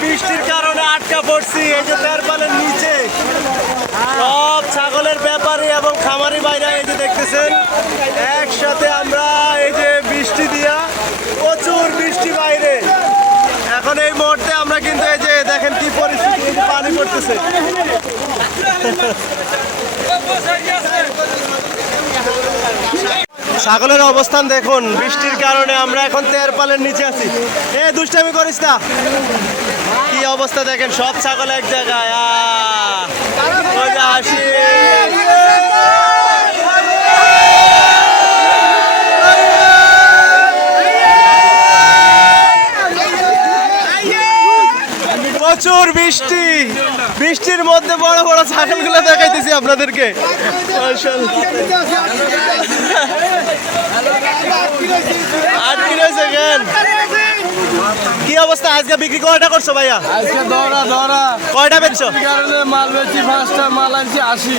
বৃষ্টির কারণে আটকা পড়ছি এই যে তেরপালের নিচে। সব ছাগলের ব্যাপারী এবং খামারি বাইরে এই যে দেখতেছেন একসাথে আমরা এই যে বৃষ্টি দিয়া, প্রচুর বৃষ্টি বাইরে। এখন এই মুহূর্তে আমরা কিন্তু এই যে দেখেন কি পরিস্থিতি, এই যে পানি পড়তেছে। ছাগলের অবস্থান দেখুন, বৃষ্টির কারণে আমরা এখন তেরপালের নিচে আছি। দুষ্টামি করিস না। কি অবস্থা দেখেন, সব ছাগল এক জায়গায়। হাসি প্রচুর বৃষ্টি, বৃষ্টির মধ্যে বড় বড় ছাগলগুলো দেখাইতেছি আপনাদেরকে। কি অবস্থা আজকে বিক্রি কয়টা করছো ভাইয়া? আজকে ধরা কয়টা বেচছো? মাল বেচি 5টা, মাল আনছি 80।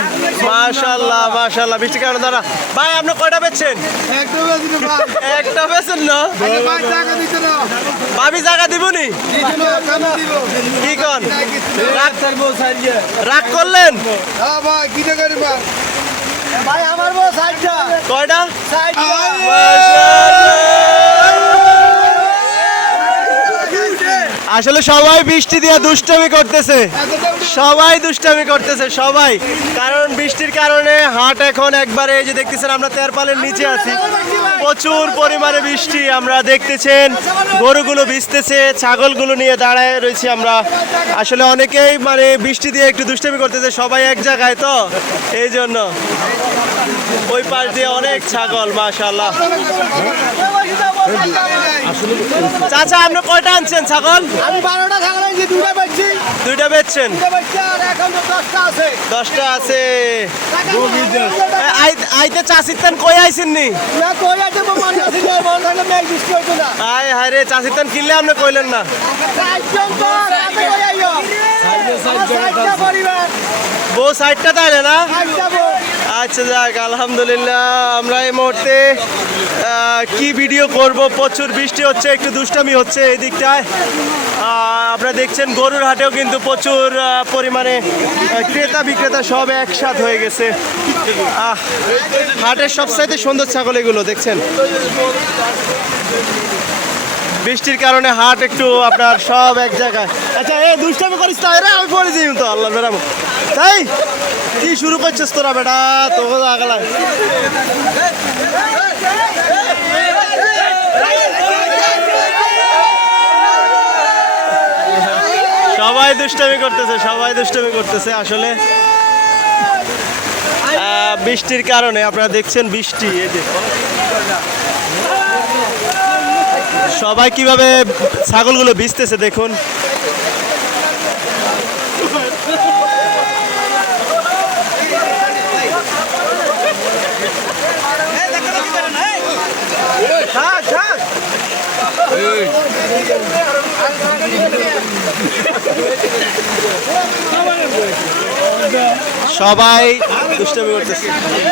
মাশাআল্লাহ মাশাআল্লাহ, বৃষ্টির কারণে ধরা। ভাই আপনি কয়টা বেচছেন? একটা বেচেন না? ভাবি জায়গা দিবনি? কি কন রাগ করলেন? ভাই আমার বউ 60টা। কয়টা? আসলে সবাই বৃষ্টি দিয়ে দুষ্টামি করতেছে, সবাই দুষ্টামি করতেছে সবাই, কারণ বৃষ্টির কারণে হাট এখন একবারে এই যে দেখতেছেন আমরা তেরপালের নিচে আছি। প্রচুর পরিমাণে বৃষ্টি, আমরা দেখতেছেন গরুগুলো ভিজতেছে, ছাগলগুলো নিয়ে দাঁড়ায় রয়েছি আমরা। আসলে অনেকেই মানে বৃষ্টি দিয়ে একটু দুষ্টামি করতেছে, সবাই এক জায়গায় তো এই জন্য। ওই পাশ দিয়ে অনেক ছাগল মাশাআল্লাহ। চাচা আপনি কয়টা আনছেন ছাগল? আমি 12টা ছাগল আনছি, 2টা বেচছি। 2টা বেচছেন? আর এখন তো 10টা আছে। 10টা আছে। আইতে চাষিতেন কই আইছেন নি? না কই আছে মনে আছে না, মনে মেঘ বৃষ্টি হইতো না। আয় হায় রে, চাষিতেন কিনলে আপনি কইলেন না। চারজন তো রাতে কই আইও? 60টা পরিবার। বউ 60টা তাইলে না? 60টা বউ। আচ্ছা যাক আলহামদুলিল্লাহ। আমরা এই মুহূর্তে কি ভিডিও করব, প্রচুর বৃষ্টি হচ্ছে, একটু দুষ্টামি হচ্ছে এই দিকটায়। আপনারা দেখছেন গরুর হাটেও কিন্তু প্রচুর পরিমাণে ক্রেতা বিক্রেতা সব একসাথ হয়ে গেছে। হাটের সবচাইতে সুন্দর ছাগল এগুলো দেখছেন। বৃষ্টির কারণে হাট একটু আপনার সব এক জায়গায়। আচ্ছা দুষ্টামি করিস না, এরা আমি পড়ে দিই তো আল্লাহ বেড়াবো। তাই কি শুরু করছিস তোরা বেটা? তো আগলা সবাই দুষ্টামি করতেছে, সবাই দুষ্টামি করতেছে। আসলে বৃষ্টির কারণে আপনারা দেখছেন বৃষ্টি, এই যে সবাই কিভাবে ছাগলগুলো ভিজতেছে দেখুন। সবাই দুষ্টামি করতেছে।